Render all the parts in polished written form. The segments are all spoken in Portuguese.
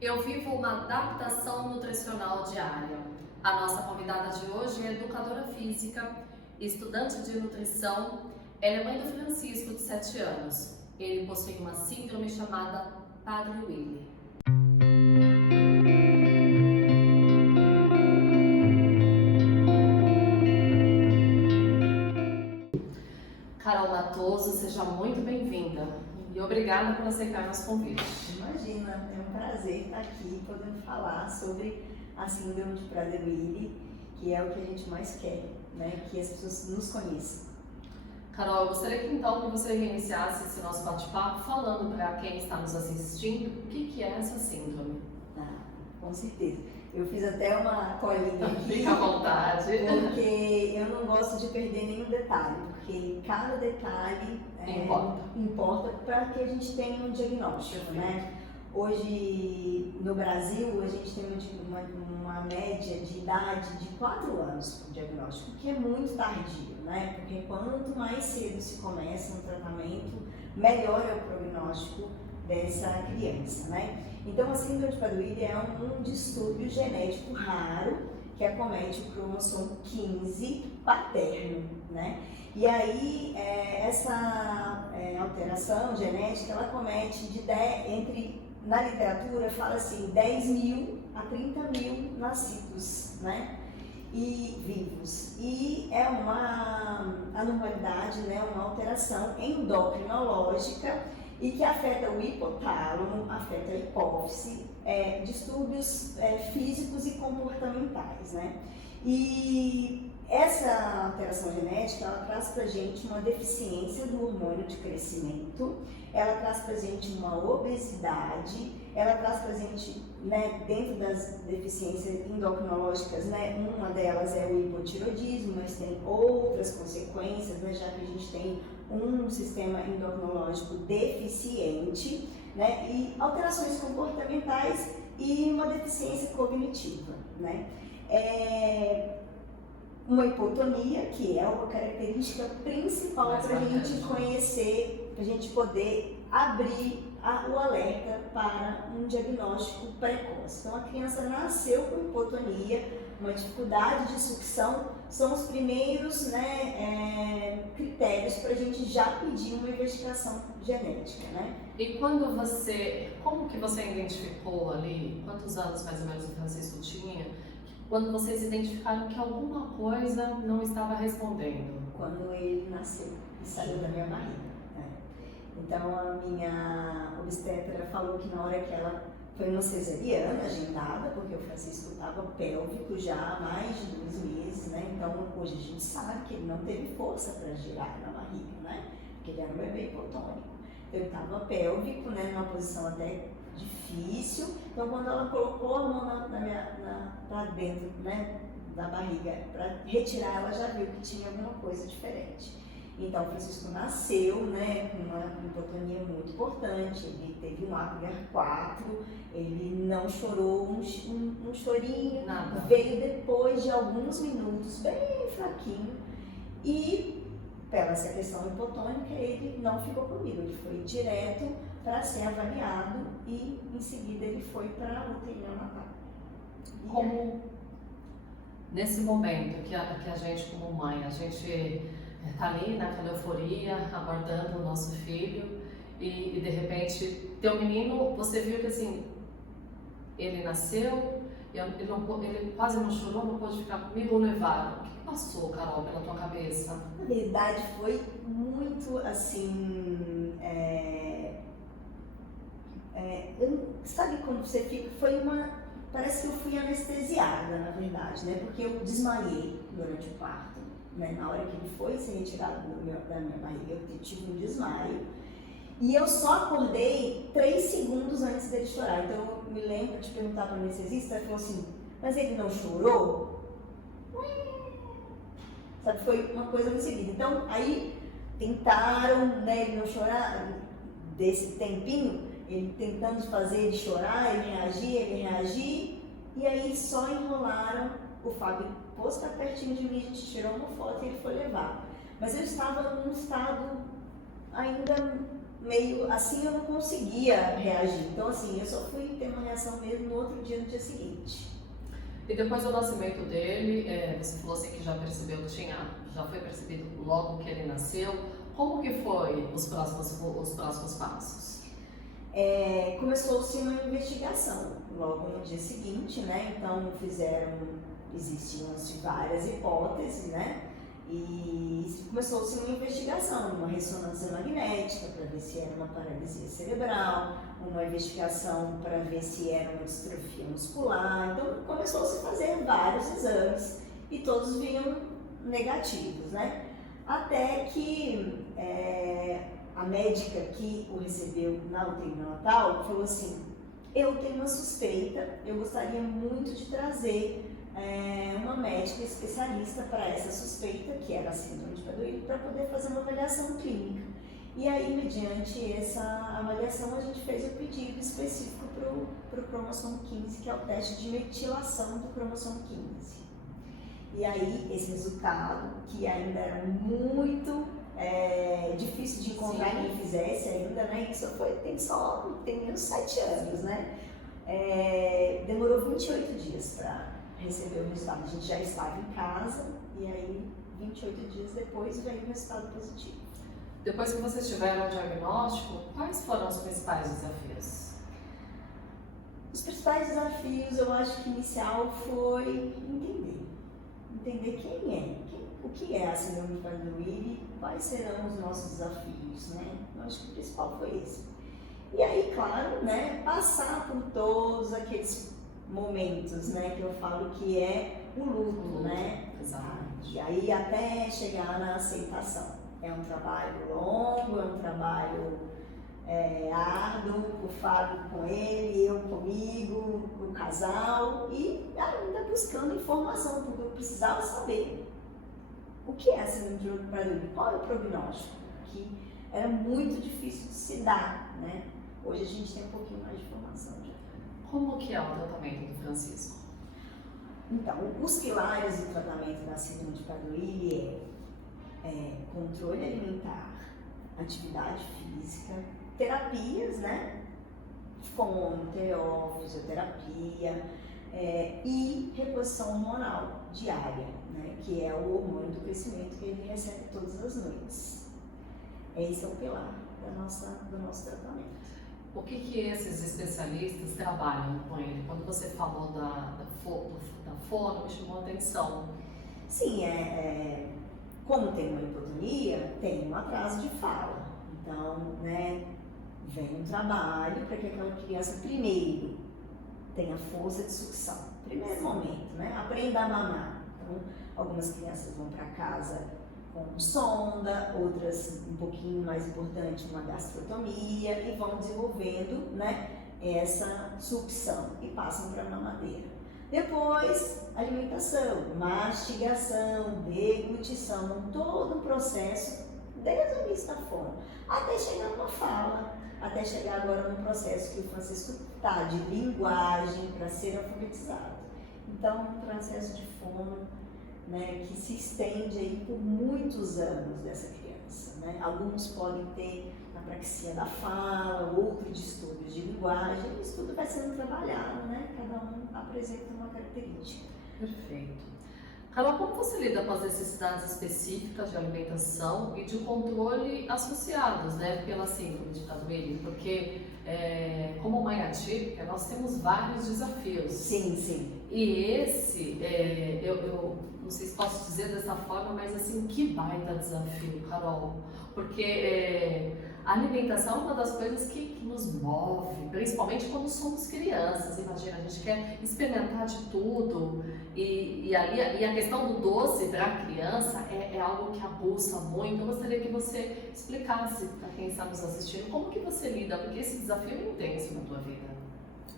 Eu vivo uma adaptação nutricional diária. A nossa convidada de hoje é educadora física, estudante de nutrição. Ela é mãe do Francisco, de 7 anos. Ele possui uma síndrome chamada Prader-Willi. Carol Matoso, seja muito bem-vinda e obrigada por aceitar nosso convite. Imagina, é um prazer estar aqui podendo falar sobre a síndrome de Prader-Willi, que é o que a gente mais quer, né? Que as pessoas nos conheçam. Carol, eu gostaria que então que você iniciasse esse nosso bate-papo falando para quem está nos assistindo o que é essa síndrome. Com certeza. Eu fiz até uma colinha aqui. Fica à vontade. Porque eu não gosto de perder nenhum detalhe, porque cada detalhe importa para que a gente tenha um diagnóstico, né? Hoje, no Brasil, a gente tem uma média de idade de 4 anos para o diagnóstico, que é muito tardio, né? Porque quanto mais cedo se começa um tratamento, melhor é o prognóstico dessa criança, né? Então, a síndrome de Prader-Willi é um distúrbio genético raro que acomete o cromossomo 15 paterno, né? E aí, essa alteração genética, ela acomete na literatura, fala assim, 10 mil a 30 mil nascidos, né? E vivos. E é uma anormalidade, né? Uma alteração endocrinológica e que afeta o hipotálamo, afeta a hipófise, distúrbios físicos e comportamentais, né? E essa alteração genética, ela traz pra gente uma deficiência do hormônio de crescimento, ela traz pra gente uma obesidade, ela traz pra gente, né, dentro das deficiências endocrinológicas, né, uma delas é o hipotireoidismo, mas tem outras consequências, né, já que a gente tem um sistema endocrinológico deficiente, né, e alterações comportamentais e uma deficiência cognitiva, né. Uma hipotonia, que é uma característica principal para a gente conhecer, para a gente poder abrir o alerta para um diagnóstico precoce. Então, a criança nasceu com hipotonia, uma dificuldade de sucção, são os primeiros, né, critérios para a gente já pedir uma investigação genética, né? E como que você identificou ali, quantos anos mais ou menos o Francisco tinha, quando vocês identificaram que alguma coisa não estava respondendo? Quando ele nasceu e saiu da minha barriga. Então, a minha obstetra falou que na hora que ela foi uma cesariana agendada, porque o Francisco estava pélvico já há mais de 2 meses, né? Então, hoje a gente sabe que ele não teve força para girar na barriga, né? Porque ele era um bebê hipotônico. Então, ele estava pélvico, né? Numa posição até difícil. Então, quando ela colocou a mão para dentro, né, da barriga, para retirar, ela já viu que tinha alguma coisa diferente. Então, o Francisco nasceu, né, com uma hipotonia muito importante, ele teve um Apgar 4, ele não chorou, um chorinho, nada. Veio depois de alguns minutos, bem fraquinho, e pela essa questão hipotônica, ele não ficou comigo, ele foi direto para ser avaliado e em seguida ele foi para a UTI neonatal. Como nesse momento que a gente como mãe, a gente está ali naquela euforia, aguardando o nosso filho e de repente teu menino, você viu que assim, ele nasceu, ele quase não chorou, não pôde ficar comigo ou levaram? O que passou, Carol, pela tua cabeça? Na verdade foi muito assim, sabe quando você fica, parece que eu fui anestesiada na verdade, né, porque eu desmaiei durante o parto, né, na hora que ele foi ser retirado da minha barriga, eu tive um desmaio, e eu só acordei 3 segundos antes dele chorar, então eu me lembro de perguntar para o anestesista, ele falou assim, mas ele não chorou? Sabe, foi uma coisa muito seguida. Então, aí tentaram, né, ele não chorar, desse tempinho, ele tentando fazer ele chorar, ele reagir, e aí só enrolaram, o Fábio pôs para pertinho de mim, a gente tirou uma foto e ele foi levar. Mas eu estava num estado ainda meio assim, eu não conseguia reagir. Então, assim, eu só fui ter uma reação mesmo no outro dia, no dia seguinte. E depois do nascimento dele, você falou assim que já percebeu, já foi percebido logo que ele nasceu. Como que foi os próximos passos? Começou-se uma investigação logo no dia seguinte, né? Então existiam-se várias hipóteses, né? E começou-se uma investigação, uma ressonância magnética para ver se era uma paralisia cerebral, uma investigação para ver se era uma distrofia muscular. Então começou-se a fazer vários exames e todos vinham negativos, né? Até que a médica que o recebeu na UTI neonatal falou assim: eu tenho uma suspeita, eu gostaria muito de trazer uma médica especialista para essa suspeita, que era a síndrome de Prader-Willi, para poder fazer uma avaliação clínica. E aí, mediante essa avaliação, a gente fez o pedido específico para o cromossomo 15, que é o teste de metilação do cromossomo 15. E aí, esse resultado, que ainda era muito difícil de encontrar quem fizesse ainda, né? Isso tem menos 7 anos, né? Demorou 28 dias para receber o resultado. A gente já estava em casa e aí 28 dias depois veio o resultado positivo. Depois que vocês tiveram o diagnóstico, quais foram os principais desafios? Os principais desafios, eu acho que inicial foi entender quem é, o que é a síndrome de Prader-Willi, quais serão os nossos desafios, né? Eu acho que o principal foi esse. E aí, claro, né, passar por todos aqueles momentos, né, que eu falo que é o luto, né? Exatamente. E aí até chegar na aceitação. É um trabalho longo, é um trabalho árduo, o Fábio com ele, eu comigo, o casal, e ainda buscando informação, porque eu precisava saber o que é a síndrome de Prader-Willi, qual é o prognóstico, que era muito difícil de se dar, né? Hoje a gente tem um pouquinho mais de informação já. Como que é o tratamento do Francisco? Então, os pilares do tratamento da síndrome de Prader-Willi controle alimentar, atividade física, terapias, né? Fono, TO, fisioterapia e reposição hormonal diária, né? Que é o hormônio do crescimento que ele recebe todas as noites. Esse é o pilar do nosso tratamento. O que esses especialistas trabalham com ele? Quando você falou da fono, me chamou a atenção. Sim, como tem uma hipotonia, tem um atraso de fala. Então, né, vem um trabalho para que aquela criança primeiro tenha força de sucção. Primeiro momento, né, aprenda a mamar. Então, algumas crianças vão para casa com sonda, outras, um pouquinho mais importante, uma gastrotomia, e vão desenvolvendo, né, essa sucção e passam para a mamadeira. Depois, alimentação, mastigação, deglutição, todo um processo desde o início da fome, até chegar numa fala, até chegar agora no processo que o Francisco está, de linguagem para ser alfabetizado. Então, um processo de fono, né, que se estende aí por muitos anos dessa criança, né? Alguns podem ter apraxia da fala, outros distúrbios de linguagem, isso tudo vai sendo trabalhado, né? Cada um apresenta uma característica. Perfeito. Carol, como você lida com as necessidades específicas de alimentação e de controle associados, né, pela síndrome de Prader-Willi? Porque, como mãe atípica, nós temos vários desafios. Sim, sim. E esse, eu não sei se posso dizer dessa forma, mas assim, que baita desafio, Carol. Porque a alimentação é uma das coisas que nos move, principalmente quando somos crianças. Imagina, a gente quer experimentar de tudo. E a questão do doce para a criança é algo que abusa muito. Eu gostaria que você explicasse para quem está nos assistindo como que você lida, porque esse desafio é intenso na tua vida.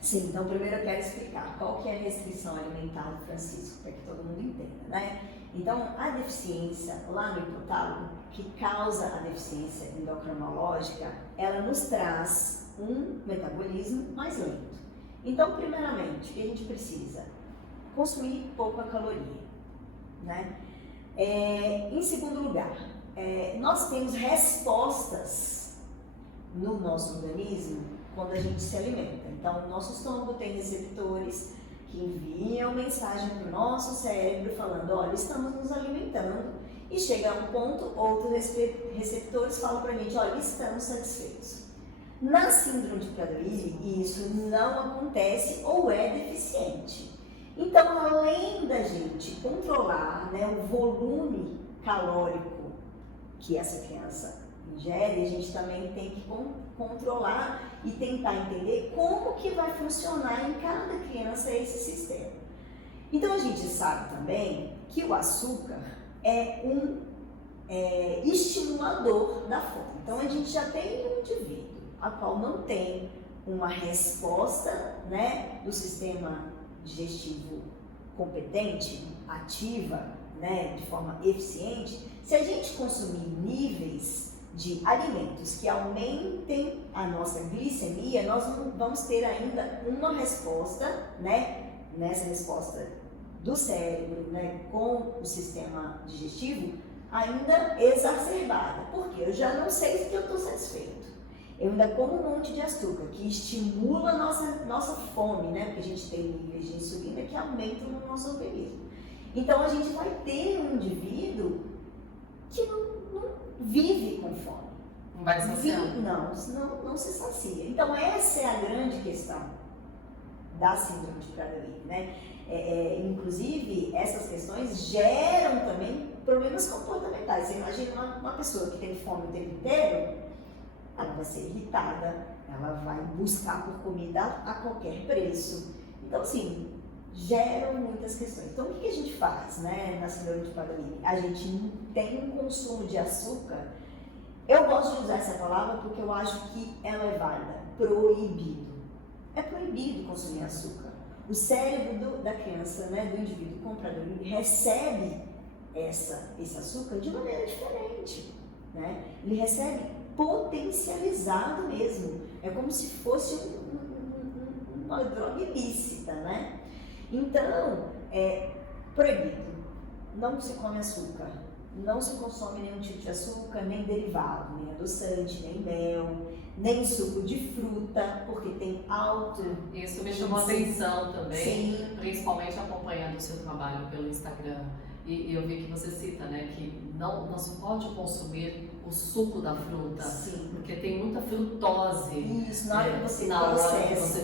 Sim, então primeiro eu quero explicar qual que é a restrição alimentar do Francisco, para que todo mundo entenda, né? Então, a deficiência lá no hipotálamo, que causa a deficiência endocrinológica, ela nos traz um metabolismo mais lento. Então, primeiramente, o que a gente precisa? Consumir pouca caloria, né? Em segundo lugar, nós temos respostas no nosso organismo quando a gente se alimenta. Então, o nosso estômago tem receptores que enviam mensagem para o nosso cérebro falando, olha, estamos nos alimentando, e chega a um ponto, outros receptores falam para a gente, olha, estamos satisfeitos. Na síndrome de Prader-Willi, isso não acontece ou é deficiente. Então, além da gente controlar, né, o volume calórico que essa criança ingere, a gente também tem que controlar e tentar entender como que vai funcionar em cada criança esse sistema. Então, a gente sabe também que o açúcar é um estimulador da fome. Então, a gente já tem um indivíduo a qual não tem uma resposta, né, do sistema digestivo competente, ativa, né, de forma eficiente. Se a gente consumir níveis de alimentos que aumentem a nossa glicemia, nós vamos ter ainda uma resposta, né, nessa resposta do cérebro, né, com o sistema digestivo ainda exacerbada, porque eu já não sei se eu estou satisfeito. Eu ainda como um monte de açúcar que estimula a nossa fome, né, porque a gente tem níveis de insulina que aumentam no nosso organismo. Então a gente vai ter um indivíduo que não vive com fome. Não vai saciando? Não se sacia. Então essa é a grande questão da síndrome de Prader-Willi, né? Inclusive, essas questões geram também problemas comportamentais. Você imagina uma pessoa que tem fome o tempo inteiro, ela vai ser irritada, ela vai buscar por comida a qualquer preço. Então, assim, geram muitas questões. Então, o que a gente faz, né, na síndrome de Prader-Willi? A gente tem um consumo de açúcar. Eu gosto de usar essa palavra porque eu acho que ela é válida, proibido. É proibido consumir açúcar. O cérebro da criança, né, do indivíduo com Prader-Willi, recebe esse açúcar de maneira diferente, né? Ele recebe potencializado mesmo. É como se fosse uma droga ilícita, né? Então, é proibido. Não se come açúcar. Não se consome nenhum tipo de açúcar, nem derivado, nem adoçante, nem mel, nem suco de fruta, porque tem alto... Isso me chamou a atenção também, sim, principalmente acompanhando o seu trabalho pelo Instagram. E eu vi que você cita, né, que não se pode consumir o suco da fruta, sim, porque tem muita frutose. Isso, na hora que você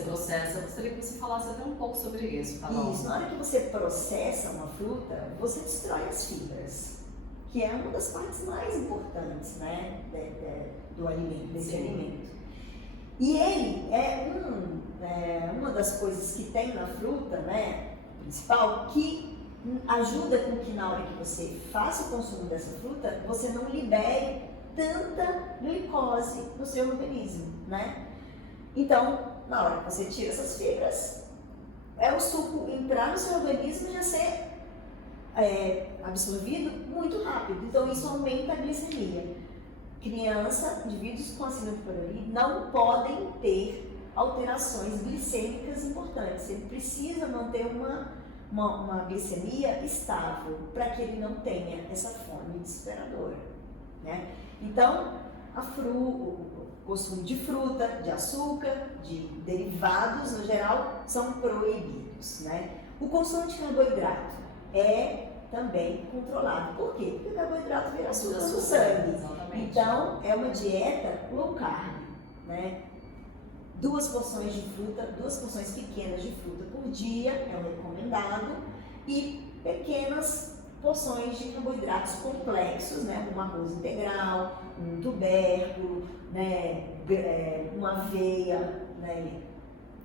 processa. Eu gostaria que você falasse até um pouco sobre isso, tá bom? Isso, na hora que você processa uma fruta, você destrói as fibras, que é uma das partes mais importantes, né, do alimento, desse sim, alimento. E ele é uma das coisas que tem na fruta, né, principal, que ajuda com que na hora que você faça o consumo dessa fruta, você não libere tanta glicose no seu organismo, né? Então, na hora que você tira essas fibras, o suco entrar no seu organismo e já ser absorvido muito rápido. Então, isso aumenta a glicemia. Criança, indivíduos com a síndrome de Prader-Willi não podem ter alterações glicêmicas importantes. Ele precisa manter uma glicemia estável para que ele não tenha essa fome desesperadora, né? Então, o consumo de fruta, de açúcar, de derivados no geral são proibidos, né? O consumo de carboidrato é também controlado. Por quê? Porque o carboidrato vira açúcar no sangue. Exatamente. Então, é uma dieta low carb, né? 2 porções de fruta, 2 porções pequenas de fruta por dia é o recomendado, e pequenas porções de carboidratos complexos, né, um arroz integral, um tubérculo, né, uma aveia, né,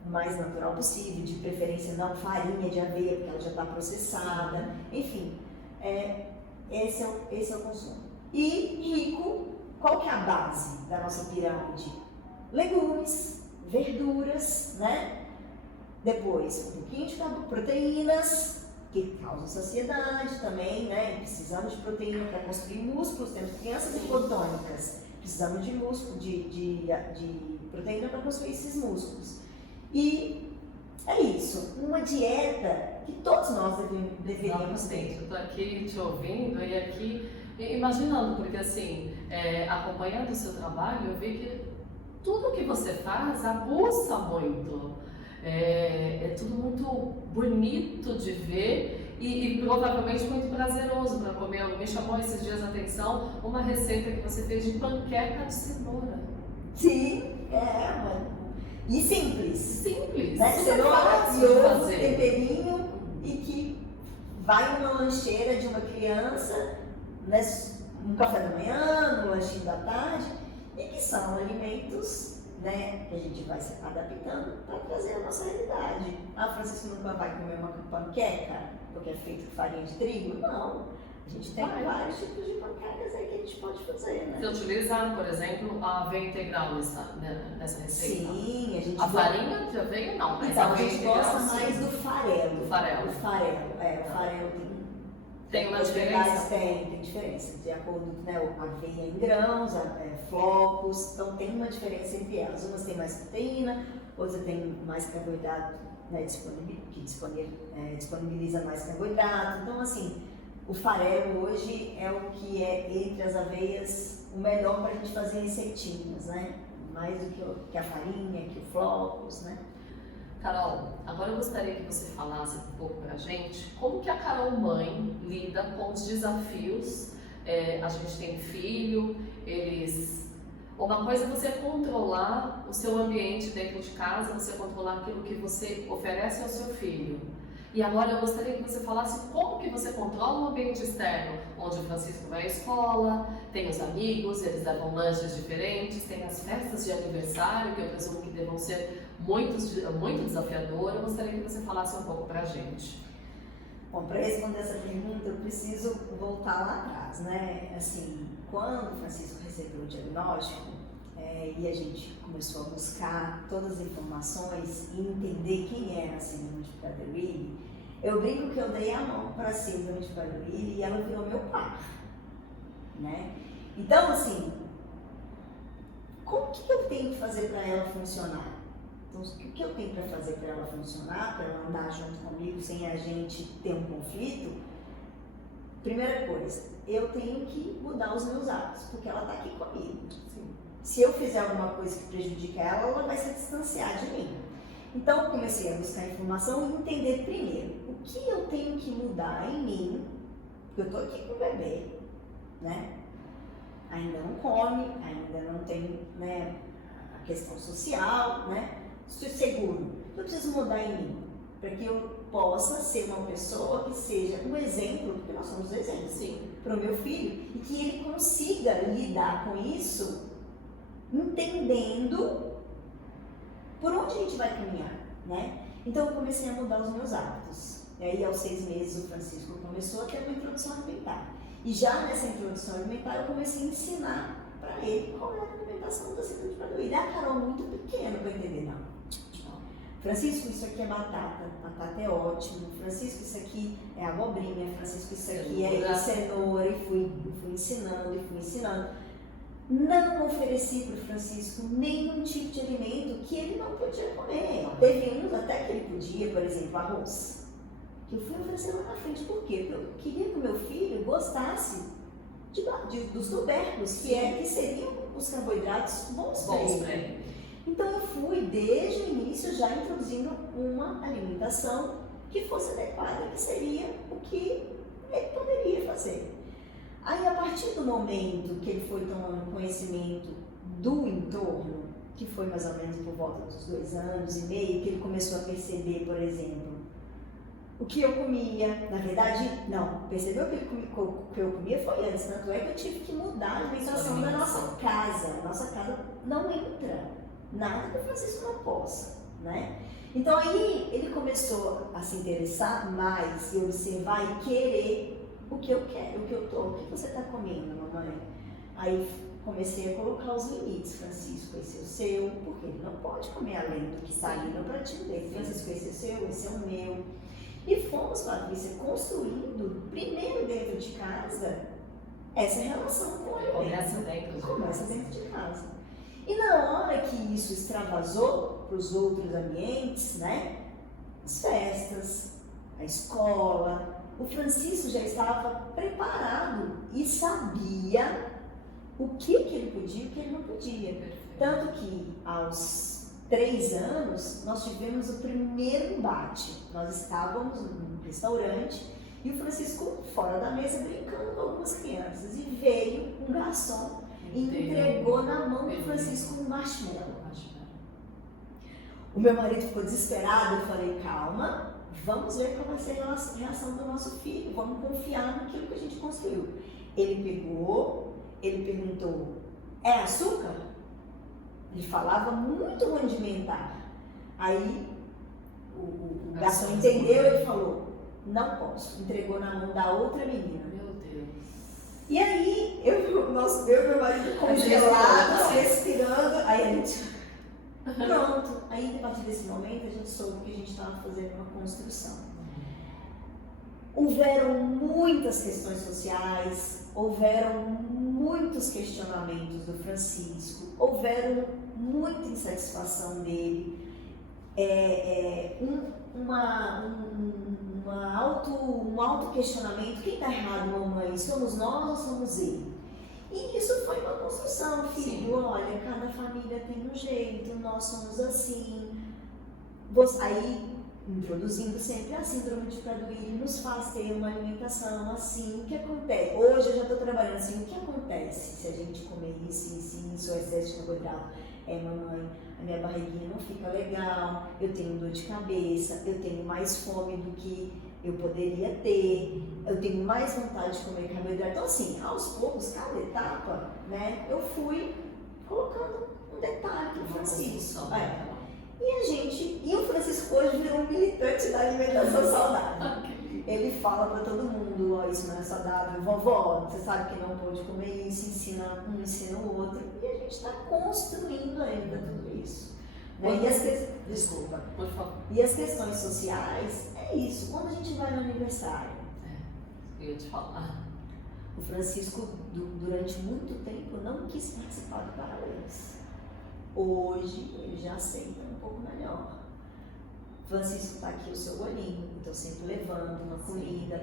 o mais natural possível, de preferência não farinha de aveia, porque ela já está processada, enfim, esse é o consumo. E rico, qual que é a base da nossa pirâmide? Legumes, verduras, né? Depois, um pouquinho de proteínas, que causam saciedade também, né? Precisamos de proteína para construir músculos, temos crianças hipotônicas, precisamos de músculo, de proteína para construir esses músculos. E é isso, uma dieta que todos nós deveríamos ter. Eu estou aqui te ouvindo e aqui imaginando, porque assim, acompanhando o seu trabalho, eu vi que tudo que você faz aguça muito. É tudo muito bonito de ver e provavelmente muito prazeroso para comer. Me chamou esses dias a atenção uma receita que você fez de panqueca de cenoura. Sim, e simples. Simples. Né? Super Cenoura fácil e de ovo, fazer. temperinho, e que vai numa lancheira de uma criança, né, um café da manhã, no lanchinho da tarde, e que são alimentos, né, que a gente vai se adaptando para trazer a nossa realidade. Ah, Francisco nunca vai comer uma panqueca porque é feito com farinha de trigo? Não. A gente tem vários tipos de panquecas aí que a gente pode fazer, né? Você utiliza, por exemplo, a aveia integral nessa receita? Sim, a gente farinha de aveia não, mas então, a a aveia gente integral, gosta sim. mais do farelo. Do farelo. O farelo Tem uma diferença? Tem diferença, de acordo com, né, a aveia em grãos, flocos, então tem uma diferença entre elas. Umas têm mais proteína, outras têm mais carboidrato, né, que disponibiliza mais carboidrato. Então, assim, o farelo hoje é o que é, entre as aveias, o melhor para a gente fazer receitinhas, né? Mais do que a farinha, que o flocos, né? Carol, agora eu gostaria que você falasse um pouco pra gente como que a Carol mãe lida com os desafios. A gente tem filho, uma coisa é você controlar o seu ambiente dentro de casa, você controlar aquilo que você oferece ao seu filho. E agora eu gostaria que você falasse como que você controla o ambiente externo, onde o Francisco vai à escola, tem os amigos, eles levam lanches diferentes, tem as festas de aniversário, que eu presumo que devam ser muito desafiadoras. Eu gostaria que você falasse um pouco pra gente. Bom, para responder essa pergunta, eu preciso voltar lá atrás, né? Assim, quando o Francisco recebeu o diagnóstico, e a gente começou a buscar todas as informações e entender quem era a síndrome de Prader-Willi, eu brinco que eu dei a mão para a síndrome de Prader-Willi e ela virou meu pai, né? Então, assim, como que eu tenho que fazer para ela funcionar? Então, o que eu tenho para fazer para ela funcionar, para ela andar junto comigo sem a gente ter um conflito? Primeira coisa, eu tenho que mudar os meus hábitos, porque ela está aqui comigo. Sim. Se eu fizer alguma coisa que prejudica ela, ela vai se distanciar de mim. Então, eu comecei a buscar informação e entender primeiro o que eu tenho que mudar em mim, porque eu estou aqui com o bebê, né? Ainda não come, ainda não tem, né, a questão social, né? Estou seguro. Eu preciso mudar em mim, para que eu possa ser uma pessoa que seja um exemplo, porque nós somos exemplos, para o meu filho, e que ele consiga lidar com isso, entendendo por onde a gente vai caminhar, né? Então eu comecei a mudar os meus hábitos. E aí, aos 6 meses, o Francisco começou a ter uma introdução alimentar. E já nessa introdução alimentar, eu comecei a ensinar para ele qual era a alimentação da síndrome de Prader-Willi. A Carol muito pequena para entender, não. Francisco, isso aqui é batata é ótimo. Francisco, isso aqui é abobrinha. Francisco, isso aqui é cenoura. E fui ensinando. Não ofereci para o Francisco nenhum tipo de alimento que ele não podia comer. Teve uns até que ele podia, por exemplo, arroz. Que eu fui oferecer lá na frente. Por quê? Porque eu queria que o meu filho gostasse dos tubérculos, que seriam os carboidratos bons para ele. Então eu fui desde o início já introduzindo uma alimentação que fosse adequada, que seria o que ele poderia fazer. Aí, a partir do momento que ele foi tomando conhecimento do entorno, que foi mais ou menos por volta dos 2 anos e meio, que ele começou a perceber, por exemplo, o que eu comia. Na verdade, não, percebeu que o que eu comia foi antes, tanto é que eu tive que mudar a alimentação da nossa casa. A nossa casa não entra nada que o Francisco não possa, né? Então aí ele começou a se interessar mais e observar e querer o que eu quero, o que você está comendo, mamãe? Aí comecei a colocar os limites. Francisco, esse é o seu, porque ele não pode comer além do que está ali no pratinho dele. Francisco, esse é o seu, esse é o meu. E fomos, Patrícia, construindo, primeiro dentro de casa, essa relação com o alimento. Começa dentro de casa. E na hora que isso extravasou para os outros ambientes, né? As festas, a escola, o Francisco já estava preparado e sabia o que ele podia e o que ele não podia. Tanto que aos 3 anos nós tivemos o primeiro embate. Nós estávamos num restaurante e o Francisco fora da mesa brincando com algumas crianças e veio um garçom e entregou na mão do Francisco um marshmallow. O meu marido ficou desesperado, eu falei, calma, vamos ver qual vai ser a reação do nosso filho, vamos confiar naquilo que a gente construiu. Ele pegou, ele perguntou, é açúcar? Ele falava muito rudimentar. Aí o garçom entendeu, ele falou, não posso, entregou na mão da outra menina. Meu Deus. E aí, eu e meu marido congelados, respirando, aí a gente... Pronto, aí a partir desse momento a gente soube que a gente estava fazendo uma construção. Houveram muitas questões sociais, houveram muitos questionamentos do Francisco, houveram muita insatisfação dele, um auto-questionamento, quem está errado, mamãe? Somos nós ou somos ele? E isso foi uma construção, filho. Sim. Olha, cada família tem um jeito, nós somos assim. Aí, introduzindo sempre a síndrome de Prader-Willi, nos faz ter uma alimentação assim. O que acontece? Hoje eu já estou trabalhando assim. O que acontece se a gente comer isso, excesso de carboidrato? Mamãe, a minha barriguinha não fica legal, eu tenho dor de cabeça, eu tenho mais fome do que eu poderia ter, eu tenho mais vontade de comer carboidrato. Então, assim, aos poucos, cada etapa, né, eu fui colocando um detalhe para o Francisco. E o Francisco hoje virou um militante da alimentação saudável. Ele fala para todo mundo, ó, isso não é saudável, vovó, você sabe que não pode comer isso, ensina um, ensina o outro. E a gente está construindo ainda tudo isso. Né? Desculpa. Por favor. E as questões sociais, é isso. Quando a gente vai no aniversário, eu ia te falar. O Francisco, durante muito tempo, não quis participar do Paralelos. Hoje, ele já aceita um pouco melhor. Francisco está aqui o seu olhinho, estou sempre levando uma comida,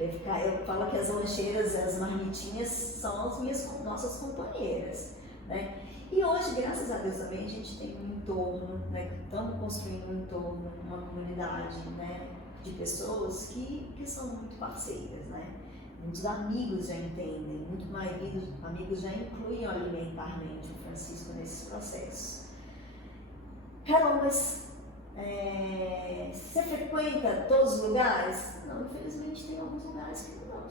eu falo que as lancheiras, as marmitinhas são as nossas companheiras, né? E hoje, graças a Deus também, a gente tem um entorno, né? Estamos construindo um entorno, uma comunidade, né? De pessoas que são muito parceiras, né? Muitos amigos já entendem, muito mais amigos já incluem alimentarmente o Francisco nesses processos. Carol, mas você frequenta todos os lugares? Não, infelizmente tem alguns lugares que não vão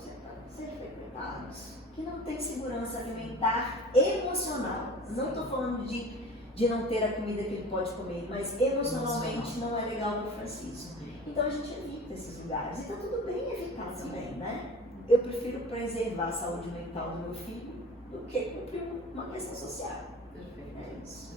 ser frequentados, que não tem segurança alimentar emocional. Não estou falando de não ter a comida que ele pode comer, mas emocionalmente não é legal para o Francisco. Então a gente evita esses lugares. E está tudo bem evitar também, né? Eu prefiro preservar a saúde mental do meu filho do que cumprir uma questão social. Perfeito. É isso.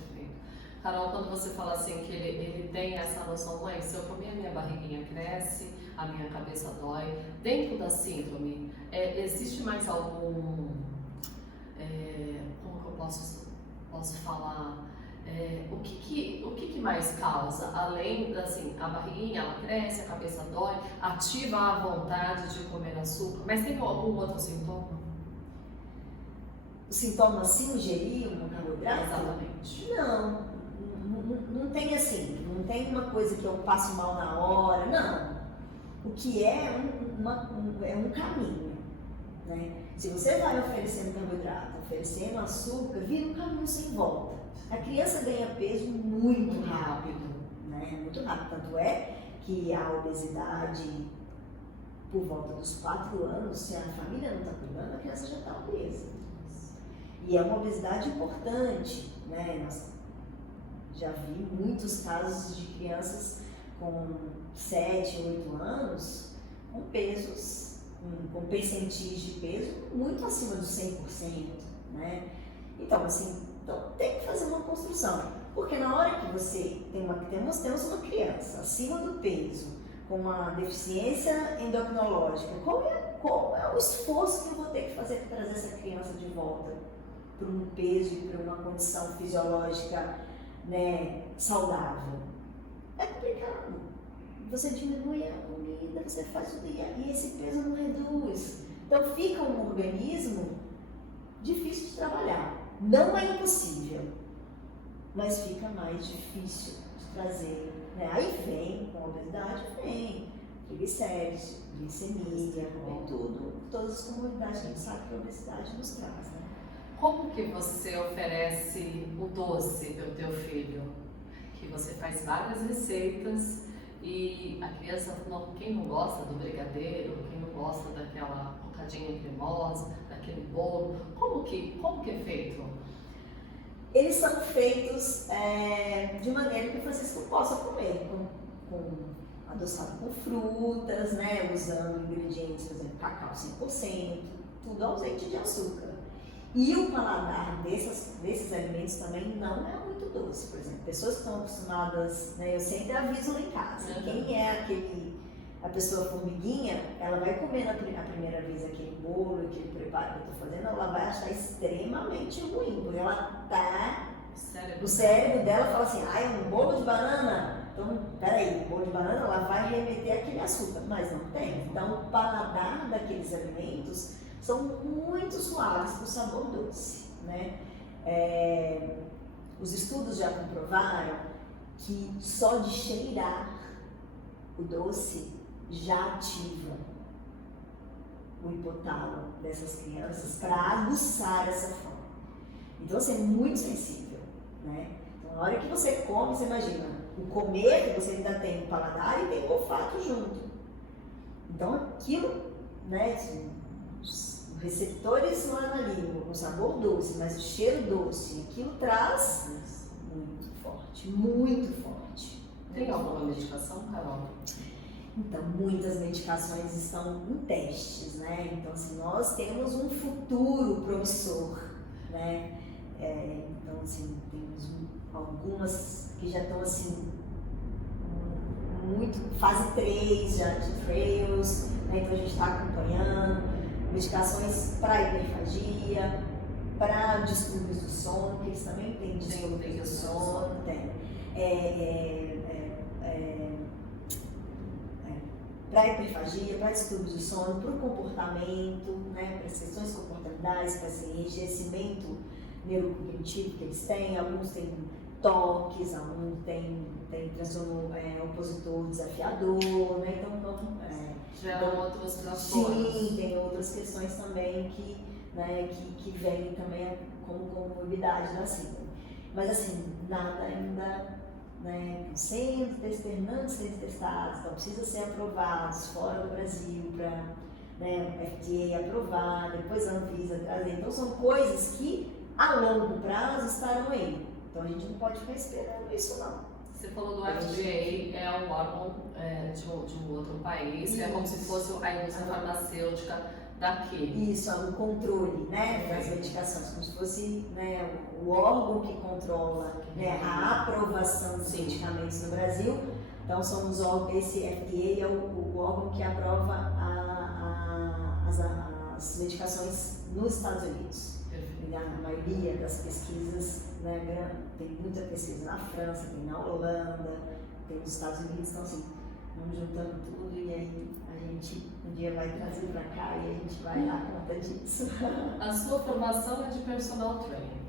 Carol, quando você fala assim que ele tem essa noção, mãe, se eu comer a minha barriguinha cresce, a minha cabeça dói, dentro da síndrome, existe mais algum, como que eu posso falar, o que mais causa, além da, assim, a barriguinha, ela cresce, a cabeça dói, ativa a vontade de comer açúcar, mas tem algum outro sintoma? O sintoma assim, ingerir um carboidrato? Exatamente. Não tem assim, não tem uma coisa que eu passo mal na hora, não. O que é um caminho, né? Se você vai oferecendo carboidrato, oferecendo açúcar, vira um caminho sem volta. A criança ganha peso muito rápido, né? Muito rápido. Tanto é que a obesidade, por volta dos 4 anos, se a família não está cuidando, a criança já está obesa. E é uma obesidade importante, né? Nós já vi muitos casos de crianças com 7, 8 anos com pesos, com percentis de peso muito acima dos 100%, né? Então, assim, tem que fazer uma construção, porque na hora que você temos uma criança acima do peso, com uma deficiência endocrinológica, qual é o esforço que eu vou ter que fazer para trazer essa criança de volta para um peso e para uma condição fisiológica, né, saudável? É complicado. Você diminui a comida, você faz tudo e esse peso não reduz. Então fica um organismo difícil de trabalhar. Não é impossível, mas fica mais difícil de trazer, né? Aí vem, com a obesidade, vem triglicérides, glicemia, vem tudo, todas as comunidades que a gente sabe que a obesidade nos traz, né? Como que você oferece o doce para o teu filho? Que você faz várias receitas e a criança, quem não gosta do brigadeiro, quem não gosta daquela cocadinha cremosa, daquele bolo, como que é feito? Eles são feitos de maneira que vocês possam comer, adoçado com frutas, né? Usando ingredientes, por exemplo, cacau 100%, tudo ausente de açúcar. E o paladar desses alimentos também não é muito doce. Por exemplo, pessoas que estão acostumadas, né, eu sempre aviso lá em casa, quem é a pessoa formiguinha, ela vai comer a primeira vez aquele bolo, aquele preparo que eu estou fazendo, ela vai achar extremamente ruim, porque ela tá... O cérebro dela fala assim, um bolo de banana? Então, peraí, o bolo de banana, ela vai remeter aquele açúcar, mas não tem. Então, o paladar daqueles alimentos são muito suaves com sabor doce, né? Os estudos já comprovaram que só de cheirar o doce já ativa o hipotálamo dessas crianças para aguçar essa fome. Então, assim, é muito sensível, né? Então, na hora que você come, você imagina, o comer, que você ainda tem o paladar e tem o olfato junto. Então, aquilo, né, os receptores lá na língua, com sabor doce, mas o cheiro doce, aquilo traz muito forte, muito forte. Tem alguma medicação, Carol? Então, muitas medicações estão em testes, né? Então, assim, nós temos um futuro promissor, né? Então, assim, temos algumas que já estão, assim, muito fase 3 já de trials, né? Então a gente está acompanhando medicações para hiperfagia, para distúrbios do sono, que eles também têm distúrbios do sono, para hiperfagia, para distúrbios do sono, para o comportamento, né? Para as questões comportamentais, para esse enriquecimento neurocognitivo que eles têm, alguns têm toques, alguns têm transtorno opositor desafiador, né? Então, geram outros transtornos. Sim, tem outras questões também que vêm também como comorbidade da síndrome. Mas assim, nada ainda, né, sendo testados, então precisa ser aprovados fora do Brasil para, né, o FDA aprovar, depois a Anvisa trazer. Então são coisas que a longo prazo estarão aí. Então a gente não pode ficar esperando isso não. Você falou do FDA, é um órgão de um outro país, isso. É como se fosse a indústria farmacêutica daqui. Isso, o controle, né, das medicações, como se fosse, né, o órgão que controla, né, a aprovação dos medicamentos no Brasil. Então somos esse FDA é o órgão que aprova as medicações nos Estados Unidos. A maioria das pesquisas, né, tem muita pesquisa na França, tem na Holanda, tem nos Estados Unidos, então assim, vamos juntando tudo e aí a gente um dia vai trazer para cá e a gente vai dar conta disso. A sua formação é de personal trainer?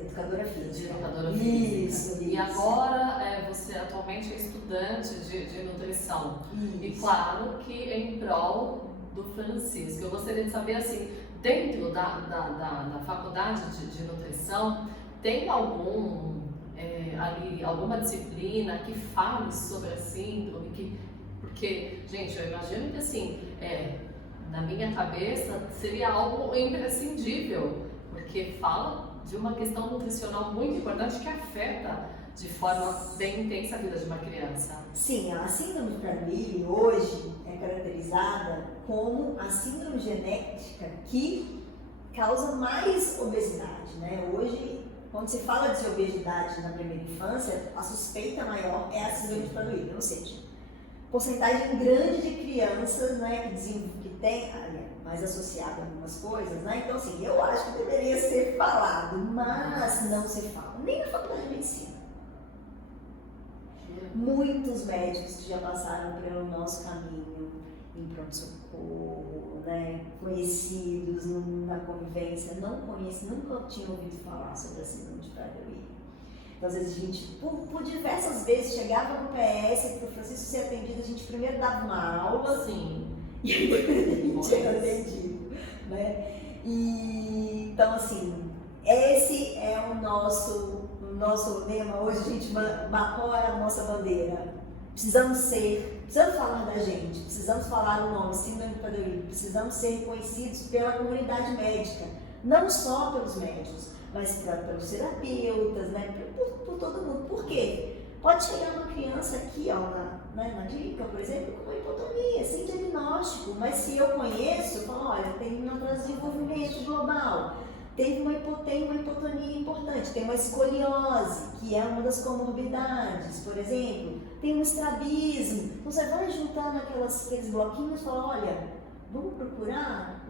Educadora física. Educadora física. Isso. E agora você atualmente é estudante de nutrição. Isso. E claro que em prol do Francisco. Eu gostaria de saber assim, dentro da faculdade de nutrição, tem alguma disciplina que fale sobre a síndrome? Porque, gente, eu imagino que assim, na minha cabeça seria algo imprescindível, porque fala de uma questão nutricional muito importante que afeta de forma bem intensa a vida de uma criança. Sim, a síndrome de Prader-Willi hoje é caracterizada como a síndrome genética que causa mais obesidade, né? Hoje, quando se fala de obesidade na primeira infância, a suspeita maior é a síndrome de Prader-Willi, ou seja, porcentagem grande de crianças, né, que tem mais associada a algumas coisas, né? Então, assim, eu acho que deveria ser falado, mas não se fala, nem na faculdade de medicina. Muitos médicos que já passaram pelo nosso caminho em pronto-socorro, né, conhecidos na convivência, não conhecem, nunca tinham ouvido falar sobre a síndrome de Prader-Willi. Então, às vezes a gente, por diversas vezes, chegava no PS, para o Francisco ser atendido, a gente primeiro dava uma aula. Sim. E aí depois a gente era atendido, né? E, então, assim, esse é o nosso lema. Hoje a gente, qual é a nossa bandeira? Precisamos falar da gente, precisamos falar o nome, Síndrome de Prader-Willi, precisamos ser reconhecidos pela comunidade médica, não só pelos médicos, mas pelos terapeutas, né? Por todo mundo. Por quê? Pode chegar uma criança aqui, ó, na clínica, por exemplo, com uma hipotonia, sem diagnóstico, mas se eu conheço, eu falo, olha, tem um atraso de desenvolvimento global, tem uma hipotonia importante, tem uma escoliose, que é uma das comorbidades, por exemplo, tem um estrabismo. Então você vai juntando aqueles bloquinhos e fala, olha, vamos procurar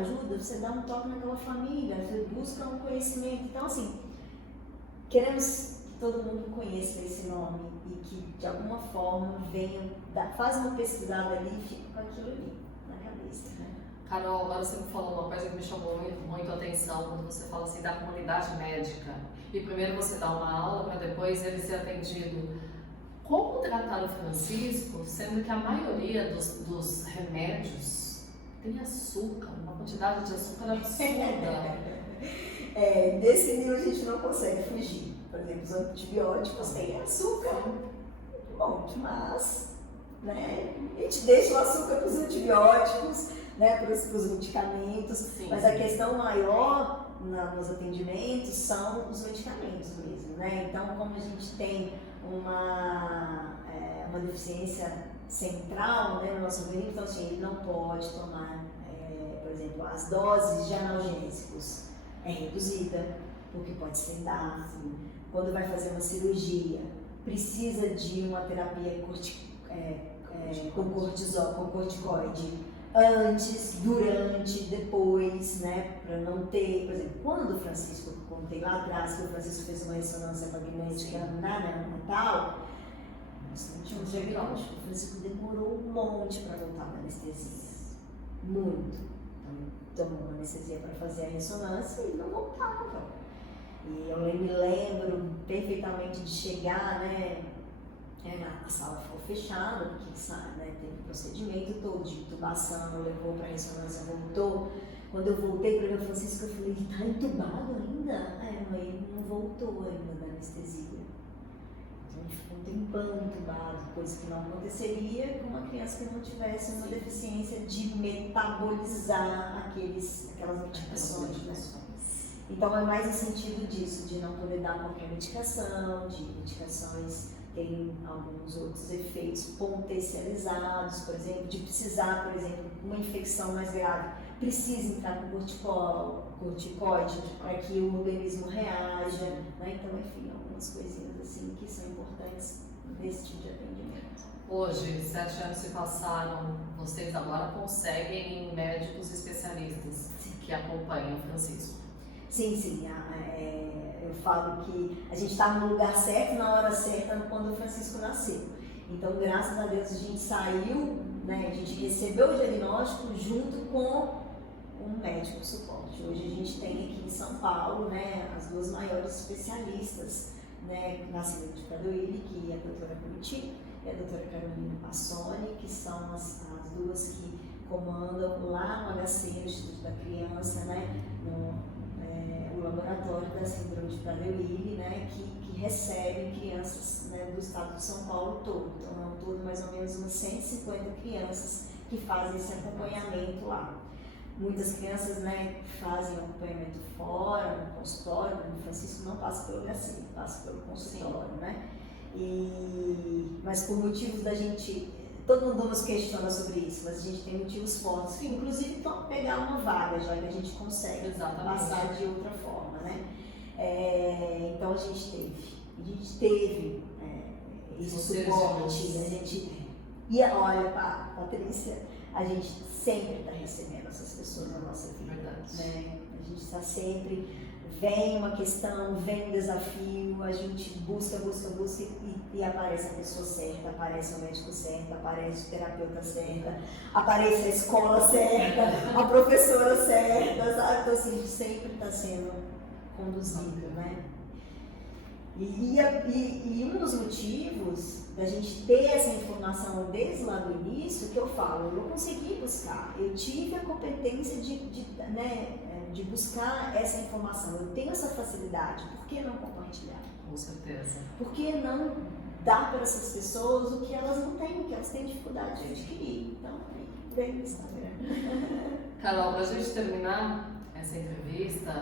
ajuda, você dá um toque naquela família, você busca um conhecimento. Então, assim, queremos que todo mundo conheça esse nome e que, de alguma forma, venha, faz uma pesquisada ali e fica com aquilo ali na cabeça, né? Carol, agora você me falou uma coisa que me chamou muito a atenção quando você fala assim da comunidade médica. E primeiro você dá uma aula para depois ele ser atendido. Como tratar o Francisco, sendo que a maioria dos remédios tem açúcar, uma quantidade de açúcar absurda? Desse nível a gente não consegue fugir. Por exemplo, os antibióticos têm açúcar. Bom, mas, né, a gente deixa o açúcar para os antibióticos, né, para os medicamentos, sim, mas a questão maior nos atendimentos são os medicamentos mesmo, né? Então, como a gente tem uma deficiência central, né, no nosso organismo, então assim, ele não pode tomar, por exemplo, as doses de analgésicos é reduzida, porque pode ser dado. Quando vai fazer uma cirurgia, precisa de uma terapia com corticoide antes, durante, depois, né, para não ter, por exemplo, quando o Francisco, contei lá atrás, que o Francisco fez uma ressonância magnética na neonatal, nós não tínhamos diagnóstico. O Francisco demorou um monte para voltar da anestesia, muito. Então, tomou uma anestesia para fazer a ressonância e não voltava. E eu me lembro perfeitamente de chegar, né, a sala ficou fechada, porque teve o procedimento todo de intubação, levou para a ressonância, voltou. Quando eu voltei para ver o Francisco, eu falei, ele está entubado ainda? Mas ele não voltou ainda da anestesia. Então ele ficou um tempão entubado, coisa que não aconteceria com uma criança que não tivesse uma deficiência de metabolizar aquelas medicações, né? Então é mais no sentido disso, de não poder dar qualquer medicação, de medicações tem alguns outros efeitos potencializados, por exemplo, de precisar, por exemplo, uma infecção mais grave, precisa entrar com corticoide para que o organismo reaja, né? Então, enfim, algumas coisinhas assim que são importantes nesse tipo de atendimento. Hoje, 7 anos se passaram, vocês agora conseguem médicos especialistas que acompanham o Francisco? Sim, eu falo que a gente estava no lugar certo, na hora certa, quando o Francisco nasceu. Então, graças a Deus, a gente saiu, né, a gente recebeu o diagnóstico junto com um médico de suporte. Hoje a gente tem aqui em São Paulo, né, as duas maiores especialistas, né, na Síndrome de Prader-Willi, que é a doutora Curiti e a doutora Carolina Passoni, que são as duas que comandam lá no HC, no Instituto da Criança, né, o laboratório da Síndrome de Prader-Willi, né, que recebe crianças, né, do estado de São Paulo todo. Então, é um todo mais ou menos umas 150 crianças que fazem esse acompanhamento lá. Muitas crianças, né, fazem acompanhamento fora, no consultório, o Francisco não passa pelo HC, passa pelo consultório, né? Mas por motivos da gente, todo mundo nos questiona sobre isso, mas a gente tem motivos fortes, inclusive para pegar uma vaga, já que a gente consegue passar de outra forma, né? Então a gente teve esse suporte, a gente, e olha, Patrícia, a gente sempre está recebendo essas pessoas na nossa vida, né? A gente está sempre, vem uma questão, vem um desafio, a gente busca e aparece a pessoa certa, aparece o médico certo, aparece o terapeuta certa, aparece a escola certa, a professora certa, sabe? Então assim, a gente sempre está sendo conduzido, né? E um dos motivos da gente ter essa informação desde lá do início, que eu falo, eu consegui buscar, eu tive a competência de buscar essa informação, eu tenho essa facilidade, por que não compartilhar? Com certeza. Por que não dar para essas pessoas o que elas não têm, o que elas têm dificuldade de adquirir? Então, vem no Instagram. Carol, para a gente terminar essa entrevista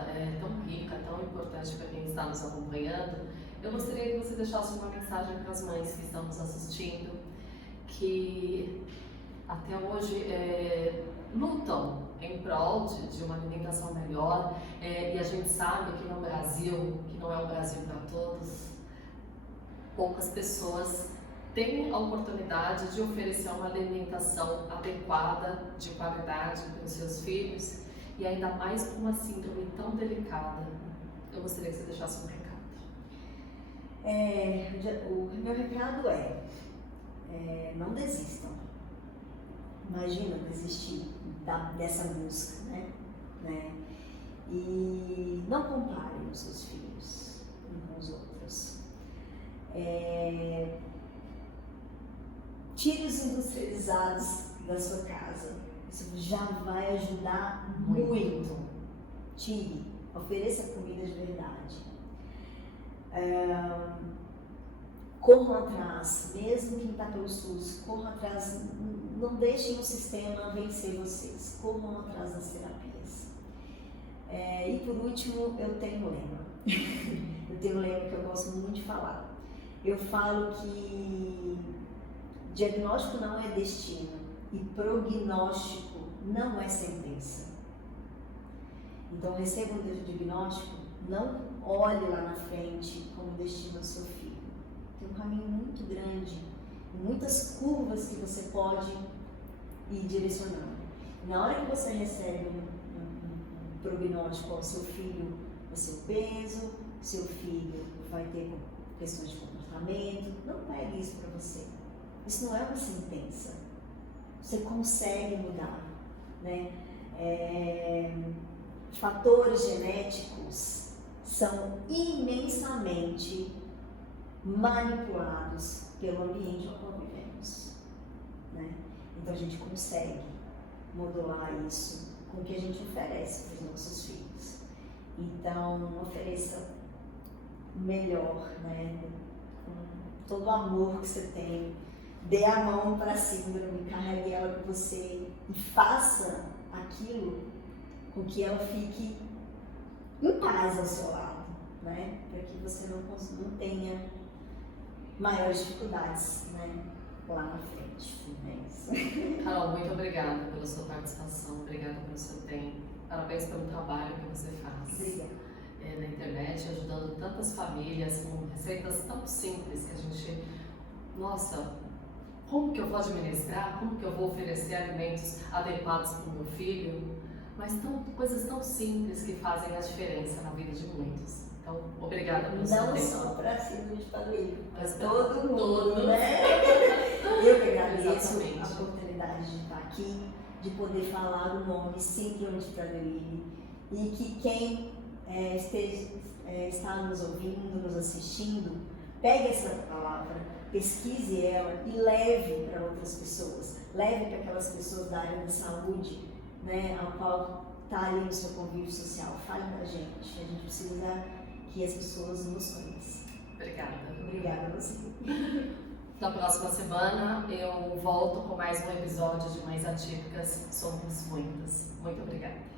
tão rica, tão importante para quem está nos acompanhando, eu gostaria que você deixasse uma mensagem para as mães que estão nos assistindo, que até hoje lutam em prol de uma alimentação melhor, e a gente sabe que no Brasil, que não é um Brasil para todos, poucas pessoas têm a oportunidade de oferecer uma alimentação adequada, de qualidade para os seus filhos, e ainda mais com uma síndrome tão delicada. Eu gostaria que você deixasse um recado. O meu recado não desistam. Imagina desistir dessa busca, né? E não comparem os seus filhos uns com os outros. Tire os industrializados da sua casa. Isso já vai ajudar muito. Tire, ofereça comida de verdade. Corram atrás, mesmo quem está pelo SUS, corram atrás, não deixem o sistema vencer vocês, corram atrás das terapias. E por último, eu tenho um lema. Eu tenho um lema que eu gosto muito de falar. Eu falo que diagnóstico não é destino e prognóstico não é sentença. Então, receba um diagnóstico, não olhe lá na frente como destino do seu filho. Tem um caminho muito grande, muitas curvas que você pode ir direcionando. Na hora que você recebe um prognóstico ao seu filho, o seu peso, seu filho vai ter questões de comportamento, não pegue isso para você. Isso não é uma sentença. Você consegue mudar, né? Fatores genéticos são imensamente manipulados pelo ambiente ao qual vivemos, né? Então a gente consegue modular isso com o que a gente oferece para os nossos filhos. Então ofereça o melhor, né? Com todo o amor que você tem, dê a mão para a síndrome, carregue ela com você e faça aquilo com que ela fique em paz ao seu lado, né? Para que você não tenha maiores dificuldades, né? Lá na frente. É isso. Carol, muito obrigada pela sua participação, obrigada pelo seu tempo, parabéns pelo trabalho que você faz. Obrigada. Na internet, ajudando tantas famílias com receitas tão simples que a gente, nossa, como que eu vou administrar, como que eu vou oferecer alimentos adequados para o meu filho, mas coisas tão simples que fazem a diferença na vida de muitos. Então, obrigada pelo seu tempo. Não só para síndrome de Prader-Willi, mas todo mundo, né? Eu que agradeço a oportunidade de estar aqui, de poder falar o nome síndrome de Prader-Willi, e que quem está nos ouvindo, nos assistindo, pegue essa palavra, pesquise ela e leve para outras pessoas, leve para aquelas pessoas da área da saúde, né, ao qual está ali no seu convívio social. Fale da gente, a gente precisa que as pessoas nos conheçam. Obrigada. Obrigada a você. Na próxima semana eu volto com mais um episódio de Mães Atípicas Somos Muitas. Muito obrigada.